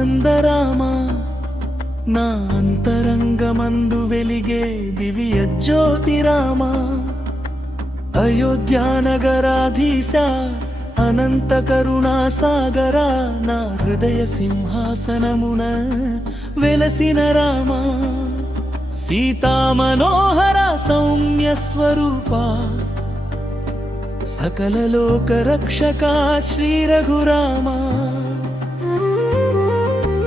ఆనందరామా నా అంతరంగమందు వెలిగే దివ్య జ్యోతిరామా అయోధ్యానగరాధీశ అనంత కరుణా సాగరా నా హృదయ సింహాసనమున వెలసిన రామా సీతా మనోహర సౌమ్య స్వరూప సకల లోక రక్షక శ్రీ రఘురామా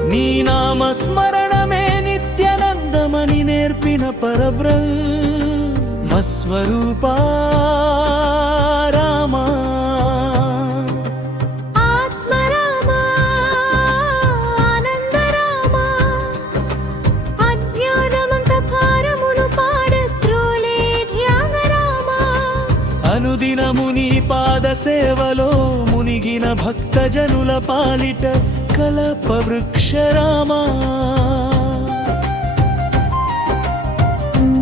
నీ నామ స్మరణమే నిత్యానందమని నేర్పిన పరబ్రహ్మ స్వరూపా రామా అనుదినము నీ పాద సేవలో మునిగిన భక్తజనుల పాలిట కల్ప వృక్ష రామా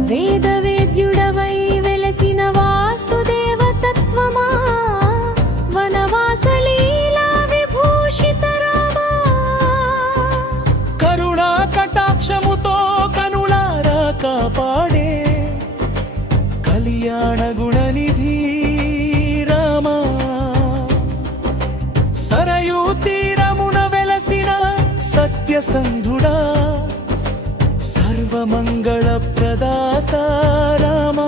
వేద వేద్యుడవై వెలసిన వాసుదేవ తత్వమా వనవాస లీలా విభూషిత రామా కరుణా కటాక్షముతో కనులారా కాపాడే కళ్యాణ గుణనిధి రామా సరయూ తీరమున వెలసిన సత్యసంధుడా సర్వమంగళ ప్రదాత రామా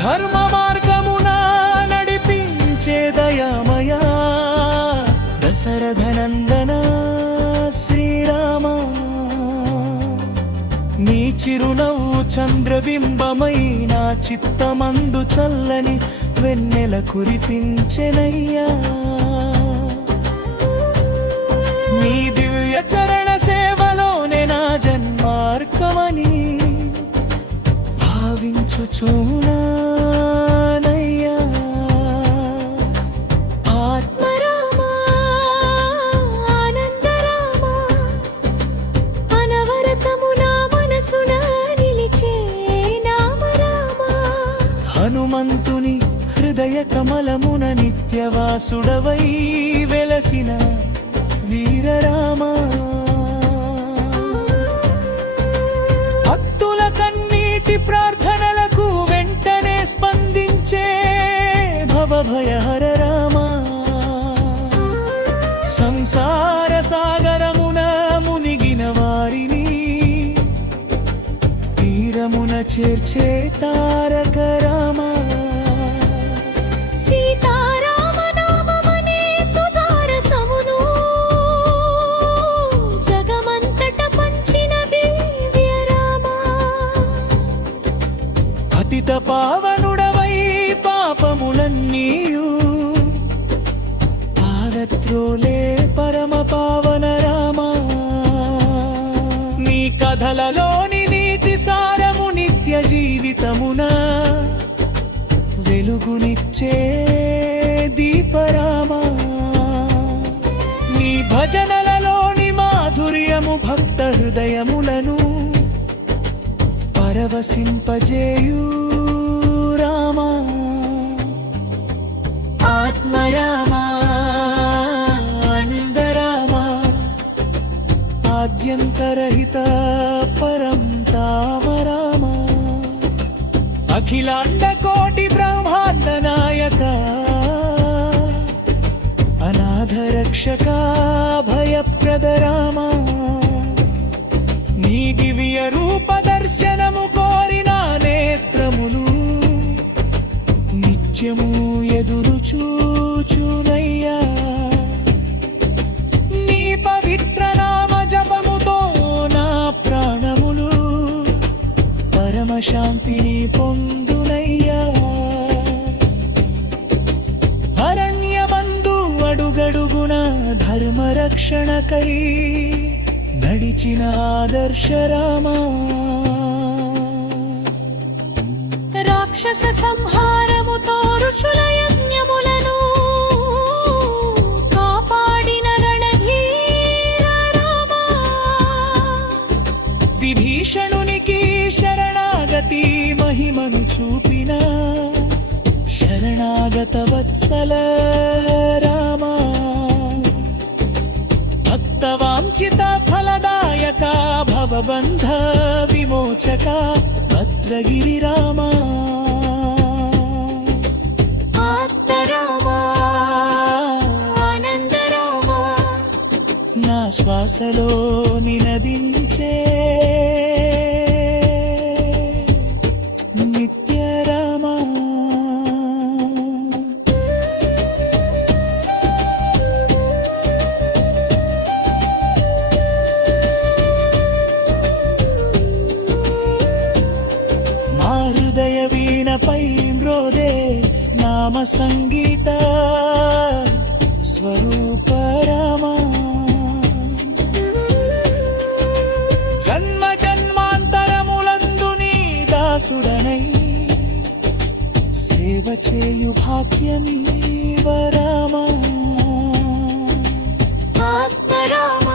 ధర్మ మార్గమున నడిపించే దయామయా దశరథ నందన శ్రీరామా నీ చిరునవ్వు చంద్రబింబమై నా చిత్తమందు చల్లని వెన్నెల కురిపించెనయ్యా నీ దివ్య చరణ సేవలోనే నా జన్మార్కమని భావించుచున్నానయ్యా ఆత్మరామా ఆనందరామా అనవరతము నా మనసున నిలిచే నామరామా హనుమంతుని హృదయ కమలమున నిత్యవాసుడవై వెలసిన వీరరామా భక్తుల కన్నీటి ప్రార్థనలకు వెంటనే స్పందించే భవభయహర రామా సంసార సాగరమున మునిగిన వారిని తీరమున చేర్చే తారక రామా సీతారామ నామమనే సుధార సమును జగమంతట పంచిన దివ్య రామా పతిత పావనుడవై పాపములన్నీయు పాదత్రోలే పరమ పావన రామా నీ కథలలోని నీతి సారము నిత్య జీవితమున వెలుగునిచ్చే దీపరామా నీ భజనలలోని మాధుర్యము భక్త హృదయములను పరవశింపజేయు రామా ఆత్మరామా అందరామా ఆద్యంతరహిత పరం తామరామా అఖిలాండ కోటి బ్రహ్మాండ నాయక అనాథ రక్షక భయప్రద రామా నీ దివ్య రూప దర్శనము కోరిన నేత్రములు నిత్యము ఎదురు చూచునయ్యా నీ పవిత్ర నామ జపముతో నా ప్రాణములు పరమ శాంతిని పొందునయ్యా అరణ్యమందు అడుగడుగున ధర్మ రక్షణకై నడిచిన ఆదర్శ రామా రాక్షస సంహారముతో ఋషుల యజ్ఞములను కాపాడిన రణధీర రామా విభీషణునికి శరణాగతి మహిమను చూపిన శరణాగత వత్సల రామా తవాంచిత ఫలదాయక భవబంధ విమోచక భద్రగిరి రామా ఆత్మరామా ఆనందరామా నా శ్వాసలో నినదించే నిత్య రామా మా హృదయ వీణపై మ్రోదే నామ సంగీత స్వరూప రామా జన్మ జన్మాంతరములందు నీ దాసుడనై సేవ చేయు భాగ్యమీవ రామా ఆత్మరామా